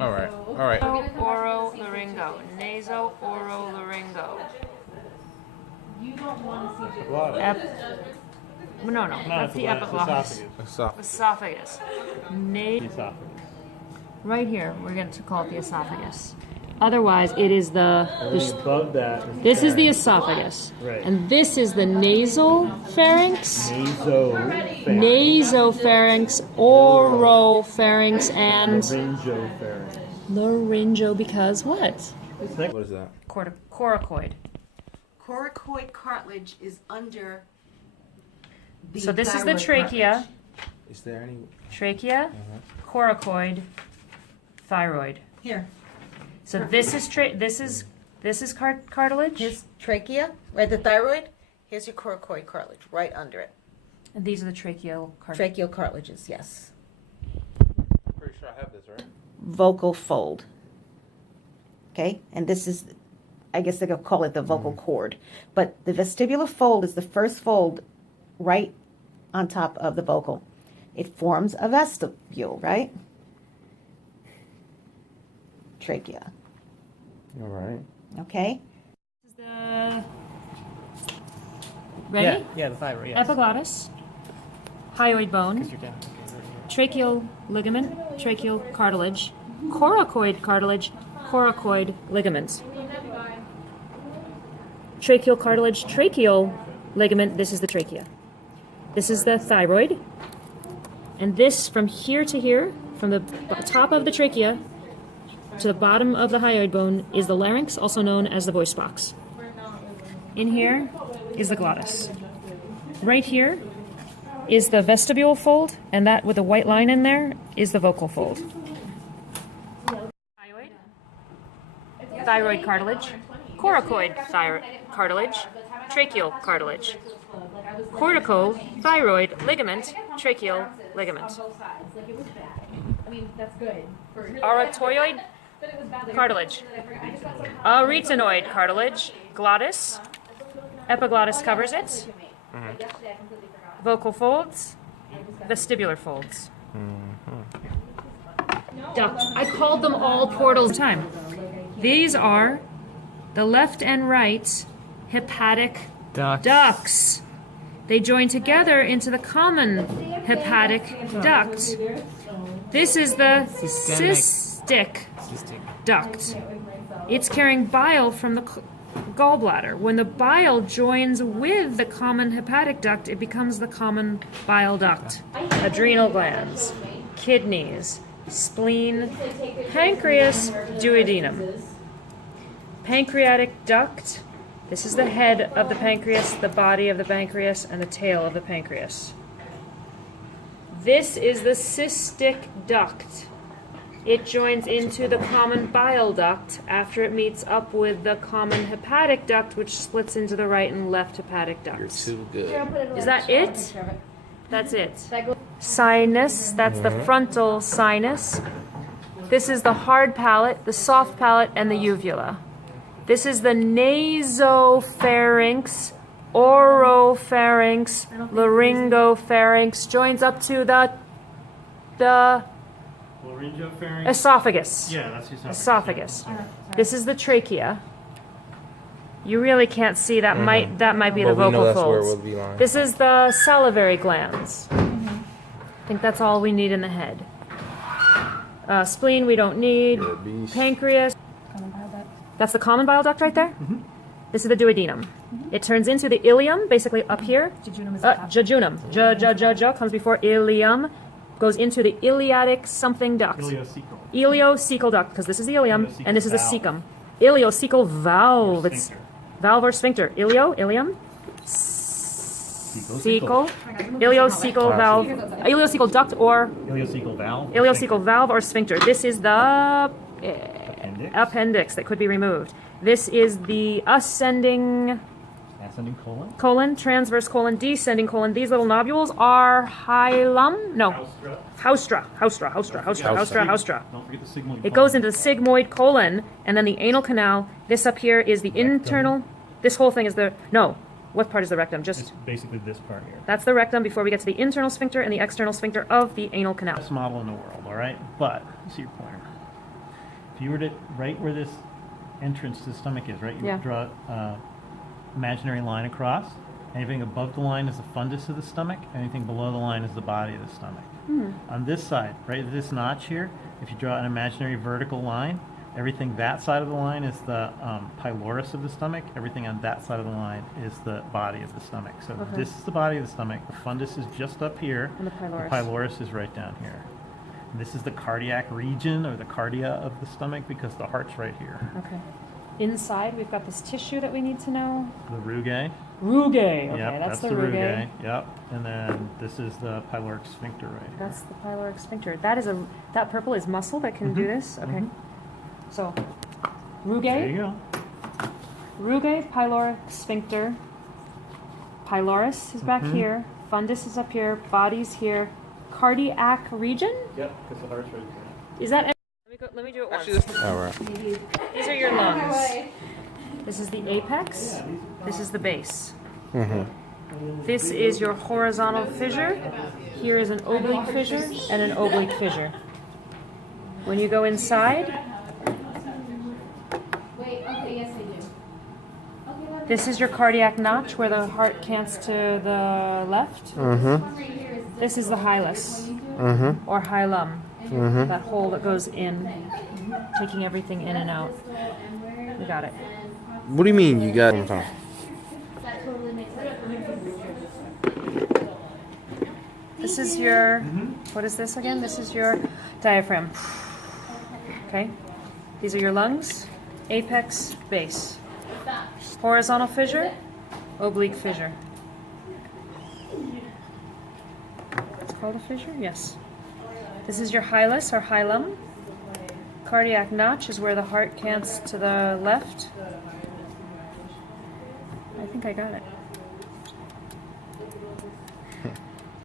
All right. All right. Oropharyngo. Naso-oropharyngo. No, that's the epiglottis. Esophagus. Esophagus. Right here, we're going to call it the esophagus. Otherwise, it is the. Above that. This is the esophagus, Right. and this is the nasal pharynx, Nasopharynx. nasopharynx, oropharynx, and Laryngopharynx. laryngo. Because what? What is that? Coracoid. Coracoid cartilage is under the So this is the thyroid trachea. cartilage. Is there any? Trachea, coracoid, thyroid. Here. So this is cartilage, Here's trachea, right? The thyroid. Here's your coracoid cartilage, right under it. and these are the tracheal cartilage. Tracheal cartilages, yes. Pretty sure I have this, right? Vocal fold. Okay, and this is, I guess they could call it the vocal cord. But the vestibular fold is the first fold right on top of the vocal. It forms a vestibule, right? Trachea. All right. Okay? This is the ready? Yeah, the thyroid. Yes. Epiglottis, hyoid bone, You're down. tracheal ligament, tracheal cartilage, coracoid cartilage, coracoid ligaments. Tracheal cartilage, tracheal ligament, this is the trachea. This is the thyroid. And this from here to here, from the top of the trachea to the bottom of the hyoid bone, is the larynx, also known as the voice box. In here is the glottis. Right here is the vestibule fold, and that with the white line in there is the vocal fold. Thyroid cartilage, coracoid cartilage, tracheal cartilage, cortico-thyroid ligament, tracheal ligament. Aortoid cartilage, arytenoid cartilage, glottis, epiglottis covers it, vocal folds, vestibular folds. Duct. I called them all portals. Time. These are the left and right hepatic ducts. They join together into the common hepatic duct. This is the cystic duct. It's carrying bile from the gallbladder. When the bile joins with the common hepatic duct, it becomes the common bile duct. Adrenal glands, kidneys, spleen, pancreas, duodenum. Pancreatic duct. This is the head of the pancreas, the body of the pancreas, and the tail of the pancreas. This is the cystic duct. It joins into the common bile duct after it meets up with the common hepatic duct, which splits into the right and left hepatic ducts. Too good. Is that it? That's it. Sinus, that's the frontal sinus. This is the hard palate, the soft palate, and the uvula. This is the nasopharynx, oropharynx, laryngopharynx, joins up to the Laryngopharynx. esophagus. Yeah, that's the Esophagus. This is the trachea. You really can't see that. Might be the But we know vocal that's where it folds. will be lying. This is the salivary glands. I think that's all we need in the head. Spleen we don't need. You're a beast. Pancreas. That's the common bile duct right there. This is the duodenum. It turns into the ileum, basically up here. Jejunum. Comes before ileum. Goes into the iliatic something duct. Ileocecal. Ileocecal duct, because this is the ileum, Ileocecal and this is the valve. cecum. Ileocecal valve. It's Sphincter. valve or sphincter. Ileum. Cecal. Ileocecal valve. Ileocecal duct or Ileocecal valve. ileocecal valve or sphincter. This is the Appendix. appendix that could be removed. This is the ascending Ascending colon. colon, transverse colon, descending colon. These little nodules are hilum. No, haustra. Don't forget the sigmoid. It goes into the sigmoid colon, and then the anal canal. This up here is the internal. This whole thing is the no. What part is the rectum? It's Just basically this part here. that's the rectum before we get to the internal sphincter and the external sphincter of the anal canal. Best model in the world, all right? But, you see your pointer. you were to, right where this entrance to the stomach is, right? You Yeah. would draw imaginary line across. Anything above the line is the fundus of the stomach. Anything below the line is the body of the stomach. On this side, right, this notch here, if you draw an imaginary vertical line, everything that side of the line is the pylorus of the stomach. Everything on that side of the line is the body of the stomach. So Okay. this is the body of the stomach. The fundus is just up here. And the pylorus. The pylorus is right down here. And this is the cardiac region, or the cardia of the stomach, because the heart's right here. Okay. Inside, we've got this tissue that we need to know. The rugae. Rugae. Okay, Yep, that's the rugae. Yep. And then this is the pyloric sphincter right here. That's the pyloric sphincter. That purple is muscle that can do this. Okay. So, rugae. There you go. Rugae, pyloric sphincter. Pylorus is back here. Fundus is up here. Body's here. Cardiac region? Yep, because the heart's right there. Is that? Let me do it once. All right. These are your lungs. This is the apex. This is the base. This is your horizontal fissure. Here is an oblique fissure and an oblique fissure. When you go inside, this is your cardiac notch where the heart cants to the left. This is the hilus or hilum, that hole that goes in, taking everything in and out. We got it. What do you mean you got? This is your, what is this again? This is your diaphragm. Okay. These are your lungs, apex, base. Horizontal fissure, oblique fissure. It's called a fissure? Yes. This is your hilus or hilum. Cardiac notch is where the heart cants to the left. I think I got it.